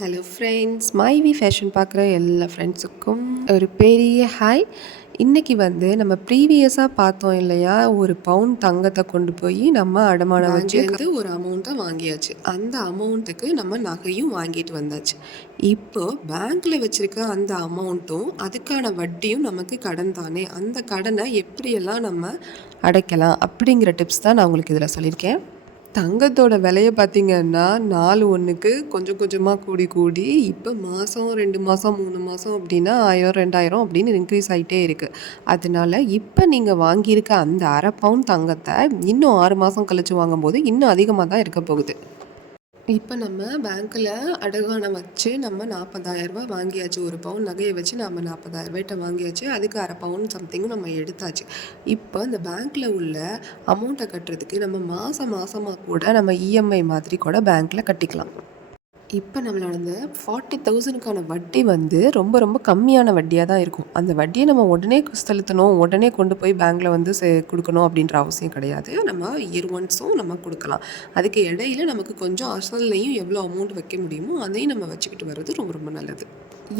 Hello friends மைவி fashion பார்க்குற எல்லா ஃப்ரெண்ட்ஸுக்கும் ஒரு பெரிய ஹாய் இன்றைக்கி வந்து நம்ம ப்ரீவியஸாக பார்த்தோம் இல்லையா? ஒரு பவுன் தங்கத்தை கொண்டு போய் நம்ம அடமானம் வச்சு வந்து ஒரு அமௌண்ட்டை வாங்கியாச்சு. அந்த அமௌண்ட்டுக்கு நம்ம நகையும் வாங்கிட்டு வந்தாச்சு. இப்போ பேங்க்கில் வச்சுருக்க அந்த அமௌண்ட்டும் அதுக்கான வட்டியும் நமக்கு கடன் தானே? அந்த கடனை எப்படியெல்லாம் நம்ம அடைக்கலாம் அப்படிங்கிற டிப்ஸ் தான் நான் உங்களுக்கு இதில் சொல்லியிருக்கேன். தங்கத்தோட விலையை பார்த்தீங்கன்னா நாலு ஒன்றுக்கு கொஞ்சம் கொஞ்சமாக கூடி கூடி இப்போ மாதம் ரெண்டு மாதம் மூணு மாதம் அப்படின்னா ஆயிரம் ரெண்டாயிரம் அப்படின்னு இன்க்ரீஸ் ஆகிட்டே இருக்குது அதனால இப்போ நீங்கள் வாங்கியிருக்க அந்த அரை பவுன் தங்கத்தை இன்னும் ஆறு மாதம் கழிச்சு வாங்கும்போது இன்னும் அதிகமாக தான் இருக்க போகுது. இப்போ நம்ம பேங்க்கில் அடகானம் வச்சு நம்ம நாற்பதாயிரரூபா வாங்கியாச்சு ஒரு பவுன் நகையை வச்சு நம்ம நாற்பதாயிரரூபாய்ட்ட வாங்கியாச்சு அதுக்கு அரை பவுன் சம்திங் நம்ம எடுத்தாச்சு. இப்போ இந்த பேங்க்கில் உள்ள அமௌண்ட்டை கட்டுறதுக்கு நம்ம மாதம் மாதமாக கூட நம்ம இஎம்ஐ மாதிரி கூட பேங்க்கில் கட்டிக்கலாம். இப்போ நம்மளோட அந்த ஃபார்ட்டி தௌசண்ட்க்கான வட்டி வந்து ரொம்ப ரொம்ப கம்மியான வட்டியாக தான் இருக்கும். அந்த வட்டியை நம்ம உடனே செலுத்தணும் உடனே கொண்டு போய் பேங்க்கில் வந்து சே கொடுக்கணும் அப்படின்ற அவசியம் கிடையாது. நம்ம இயர் ஒன்ஸும் நம்ம கொடுக்கலாம். அதுக்கு இடையில நமக்கு கொஞ்சம் அசல்லையும் எவ்வளோ அமௌண்ட் வைக்க முடியுமோ அதையும் நம்ம வச்சுக்கிட்டு வர்றது ரொம்ப ரொம்ப நல்லது.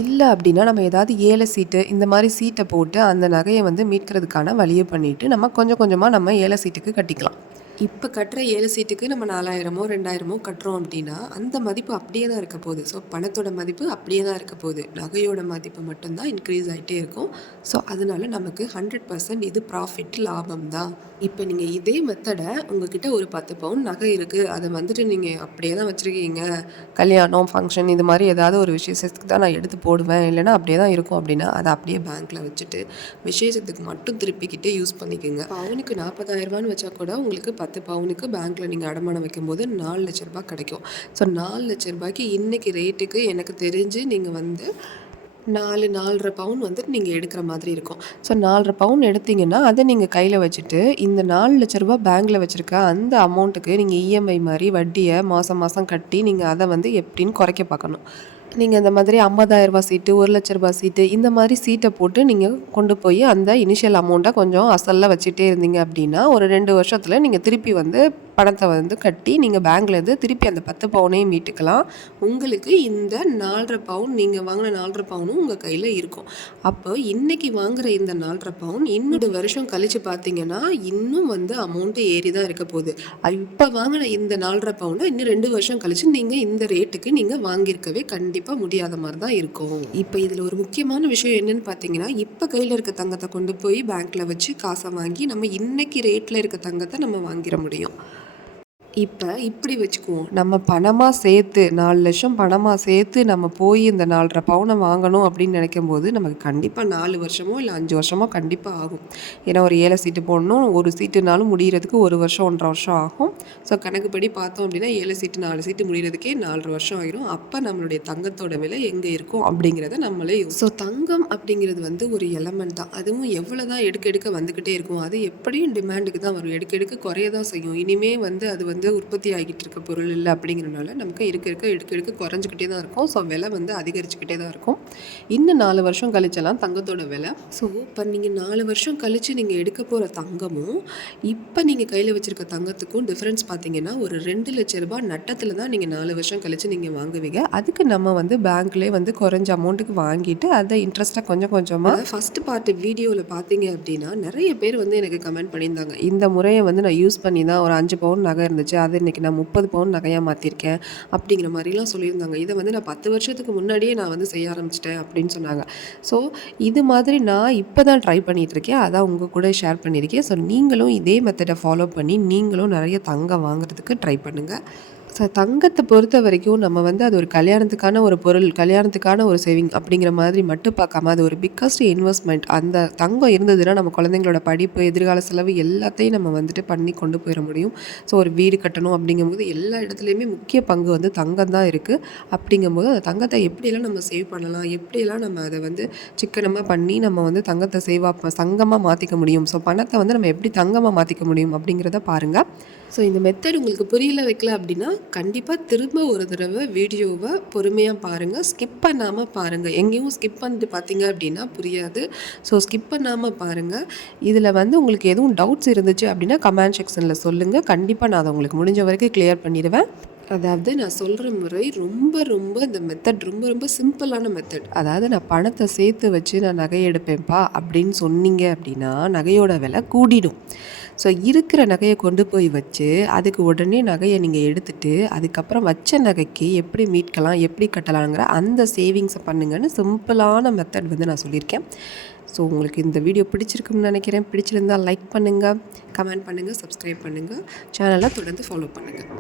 இல்லை அப்படின்னா நம்ம ஏதாவது ஏழை சீட்டு இந்த மாதிரி சீட்டை போட்டு அந்த நகையை வந்து மீட்கிறதுக்கான வழியை பண்ணிவிட்டு நம்ம கொஞ்சம் கொஞ்சமாக நம்ம ஏழை சீட்டுக்கு கட்டிக்கலாம். இப்போ கட்டுற ஏழு சீட்டுக்கு நம்ம நாலாயிரமோ ரெண்டாயிரமோ கட்டுறோம் அப்படின்னா அந்த மதிப்பு அப்படியே தான் இருக்க போகுது. ஸோ பணத்தோட மதிப்பு அப்படியே தான் இருக்க போகுது. நகையோட மதிப்பு மட்டும்தான் இன்க்ரீஸ் ஆகிட்டே இருக்கும். ஸோ அதனால நமக்கு ஹண்ட்ரட் பர்சன்ட் இது ப்ராஃபிட் லாபம் தான். இப்போ நீங்கள் இதே மெத்தடை உங்ககிட்ட ஒரு பத்து பவுன் நகை இருக்குது அதை வந்துட்டு நீங்கள் அப்படியே தான் வச்சுருக்கீங்க. கல்யாணம் ஃபங்க்ஷன் இது மாதிரி ஏதாவது ஒரு விசேஷத்துக்கு தான் நான் எடுத்து போடுவேன். இல்லைனா அப்படியே தான் இருக்கும் அப்படின்னா அதை அப்படியே பேங்க்கில் வச்சுட்டு விசேஷத்துக்கு மட்டும் திருப்பிக்கிட்டே யூஸ் பண்ணிக்கோங்க. பவுனுக்கு நாற்பதாயிரரூபான்னு வச்சா கூட உங்களுக்கு பத்து பவுனுக்கு பேங்க்கில் நீங்கள் அடமானம் வைக்கும்போது நாலு லட்ச ரூபாய் கிடைக்கும். ஸோ நாலு லட்ச ரூபாய்க்கு இன்றைக்கி ரேட்டுக்கு எனக்கு தெரிஞ்சு நீங்கள் வந்து நாலு நாலரை பவுன் வந்துட்டு நீங்கள் எடுக்கிற மாதிரி இருக்கும். ஸோ நாலரை பவுன் எடுத்தீங்கன்னா அதை நீங்கள் கையில் வச்சுட்டு இந்த நாலு லட்ச ரூபா பேங்க்கில் வச்சுருக்க அந்த அமௌண்ட்டுக்கு நீங்கள் இஎம்ஐ மாதிரி வட்டியை மாதம் மாதம் கட்டி நீங்கள் அதை வந்து எப்படின்னு குறைக்க பார்க்கணும். நீங்கள் இந்த மாதிரி ஐம்பதாயிரரூபா சீட்டு ஒரு லட்ச ரூபா சீட்டு இந்த மாதிரி சீட்டை போட்டு நீங்கள் கொண்டு போய் அந்த இனிஷியல் அமௌண்ட்டை கொஞ்சம் அசலில் வச்சுட்டே இருந்தீங்க அப்படின்னா ஒரு ரெண்டு வருஷத்தில் நீங்கள் திருப்பி வந்து பணத்தை வந்து கட்டி நீங்கள் பேங்க்லேருந்து திருப்பி அந்த பத்து பவுனையும் மீட்டுக்கலாம். உங்களுக்கு இந்த நாலரை பவுன் நீங்கள் வாங்கின நாலரை பவுனும் உங்கள் கையில் இருக்கும். அப்போ இன்றைக்கி வாங்குகிற இந்த நாலரை பவுன் இன்னொரு வருஷம் கழித்து பார்த்தீங்கன்னா இன்னும் வந்து அமௌண்ட்டு ஏறி தான் இருக்க போகுது. இப்போ வாங்கின இந்த நாலரை பவுனை இன்னும் ரெண்டு வருஷம் கழித்து நீங்கள் இந்த ரேட்டுக்கு நீங்கள் வாங்கியிருக்கவே கண்டிப்பாக முடியாத மாதிரி தான் இருக்கும். இப்போ இதில் ஒரு முக்கியமான விஷயம் என்னன்னு பார்த்தீங்கன்னா இப்போ கையில் இருக்க தங்கத்தை கொண்டு போய் பேங்க்கில் வச்சு காசை வாங்கி நம்ம இன்னைக்கு ரேட்டில் இருக்க தங்கத்தை நம்ம வாங்கிட முடியும். இப்போ இப்படி வச்சுக்குவோம். நம்ம பணமாக சேர்த்து நாலு லட்சம் பணமாக சேர்த்து நம்ம போய் இந்த நாலரை பவுனை வாங்கணும் அப்படின்னு நினைக்கும் போது நமக்கு கண்டிப்பாக நாலு வருஷமோ இல்லை அஞ்சு வருஷமோ கண்டிப்பாக ஆகும். ஏன்னா ஒரு ஏழை சீட்டு போடணும் ஒரு சீட்டுனாலும் முடிகிறதுக்கு ஒரு வருஷம் ஒன்றரை வருஷம் ஆகும். ஸோ கணக்குப்படி பார்த்தோம் அப்படின்னா ஏழு சீட்டு நாலு சீட்டு முடிகிறதுக்கே நாலரை வருஷம் ஆகிரும் அப்போ நம்மளுடைய தங்கத்தோட விலை எங்கே இருக்கும் அப்படிங்கிறத நம்மளே ஸோ தங்கம் அப்படிங்கிறது வந்து ஒரு எலமெண்ட் தான். அதுவும் எவ்வளோ தான் எடுக்க எடுக்க வந்துக்கிட்டே இருக்கும். அது எப்படியும் டிமாண்டுக்கு தான் வரும். எடுக்க எடுக்க குறைய தான் செய்யும். இனிமே வந்து அது வந்து வந்து உற்பத்தி ஆகிட்டு இருக்க பொருள் இல்லை அப்படிங்கிறனால நமக்கு இருக்க இருக்க எடுக்க எடுக்க குறைஞ்சிக்கிட்டே தான் இருக்கும். ஸோ விலை வந்து அதிகரிச்சுக்கிட்டே தான் இருக்கும். இன்னும் நாலு வருஷம் கழிச்செல்லாம் தங்கத்தோட விலை. ஸோ இப்போ நீங்கள் நாலு வருஷம் கழித்து நீங்கள் எடுக்க போகிற தங்கமும் இப்போ நீங்கள் கையில் வச்சுருக்க தங்கத்துக்கும் டிஃப்ரென்ஸ் பார்த்தீங்கன்னா ஒரு ரெண்டு லட்ச ரூபாய் நட்டத்தில் தான் நீங்கள் நாலு வருஷம் கழித்து நீங்கள் வாங்குவீங்க. அதுக்கு நம்ம வந்து பேங்க்லேயே வந்து குறைஞ்ச அமௌண்ட்டுக்கு வாங்கிட்டு அதை இன்ட்ரெஸ்ட்டாக கொஞ்சம் கொஞ்சமாக ஃபஸ்ட்டு பார்ட்டு வீடியோவில் பார்த்தீங்க அப்படின்னா நிறைய பேர் வந்து எனக்கு கமெண்ட் பண்ணியிருந்தாங்க. இந்த முறையை வந்து நான் யூஸ் பண்ணி தான் ஒரு அஞ்சு பவுன் நகை இருந்துச்சு. அது இன்றைக்கி நான் முப்பது பவுன் நகையாக மாற்றிருக்கேன் அப்படிங்கிற மாதிரிலாம் சொல்லியிருந்தாங்க. இதை வந்து நான் பத்து வருஷத்துக்கு முன்னாடியே நான் வந்து செய்ய ஆரம்பிச்சிட்டேன் அப்படின்னு சொன்னாங்க. ஸோ இது மாதிரி நான் இப்போ தான் ட்ரை பண்ணிகிட்ருக்கேன் அதான் உங்கள் கூட ஷேர் பண்ணியிருக்கேன். ஸோ நீங்களும் இதே மெத்தடை ஃபாலோ பண்ணி நீங்களும் நிறைய தங்கம் வாங்குறதுக்கு ட்ரை பண்ணுங்கள் ஸோ தங்கத்தை பொறுத்த வரைக்கும் நம்ம வந்து அது ஒரு கல்யாணத்துக்கான ஒரு பொருள் கல்யாணத்துக்கான ஒரு சேவிங் அப்படிங்கிற மாதிரி மட்டும் பார்க்காம அது ஒரு பிக்கஸ்ட் இன்வெஸ்ட்மெண்ட் அந்த தங்கம் இருந்ததுன்னா நம்ம குழந்தைங்களோட படிப்பு எதிர்கால செலவு எல்லாத்தையும் நம்ம வந்துட்டு பண்ணி கொண்டு போயிட முடியும். ஸோ ஒரு வீடு கட்டணும் அப்படிங்கும்போது எல்லா இடத்துலையுமே முக்கிய பங்கு வந்து தங்கம் தான் இருக்குது அப்படிங்கும்போது அந்த தங்கத்தை எப்படியெல்லாம் நம்ம சேவ் பண்ணலாம்? எப்படியெல்லாம் நம்ம அதை வந்து சிக்கனமாக பண்ணி நம்ம வந்து தங்கத்தை சேவாக சங்கமாக மாற்றிக்க முடியும்? ஸோ பணத்தை வந்து நம்ம எப்படி தங்கமாக மாற்றிக்க முடியும் அப்படிங்கிறத பாருங்கள் ஸோ இந்த மெத்தட் உங்களுக்கு புரியல வைக்கல அப்படின்னா கண்டிப்பாக திரும்ப ஒரு தடவை வீடியோவை பொறுமையாக பாருங்கள் ஸ்கிப் பண்ணாமல் பாருங்கள் எங்கேயும் ஸ்கிப் பண்ணிட்டு பார்த்தீங்க அப்படின்னா புரியாது. ஸோ ஸ்கிப் பண்ணாமல் பாருங்கள் இதில் வந்து உங்களுக்கு எதுவும் டவுட்ஸ் இருந்துச்சு அப்படின்னா கமெண்ட் செக்ஷனில் சொல்லுங்கள் கண்டிப்பாக நான் அதை உங்களுக்கு முடிஞ்ச வரைக்கும் கிளியர் பண்ணிடுவேன். அதாவது நான் சொல்கிற முறை ரொம்ப ரொம்ப இந்த மெத்தட் ரொம்ப ரொம்ப சிம்பிளான மெத்தட் அதாவது நான் பணத்தை சேர்த்து வச்சு நான் நகை எடுப்பேன்ப்பா அப்படின்னு சொன்னீங்க அப்படின்னா நகையோட விலை கூடிடும். ஸோ இருக்கிற நகையை கொண்டு போய் வச்சு அதுக்கு உடனே நகையை நீங்கள் எடுத்துட்டு அதுக்கப்புறம் வச்ச நகைக்கு எப்படி மீட்கலாம் எப்படி கட்டலாங்கிற அந்த சேவிங்ஸை பண்ணுங்கன்னு சிம்பிளான மெத்தட் வந்து நான் சொல்லியிருக்கேன். ஸோ உங்களுக்கு இந்த வீடியோ பிடிச்சிருக்குன்னு நினைக்கிறேன். பிடிச்சிருந்தால் லைக் பண்ணுங்கள் கமெண்ட் பண்ணுங்கள் சப்ஸ்கிரைப் பண்ணுங்கள் சேனலை தொடர்ந்து ஃபாலோ பண்ணுங்கள்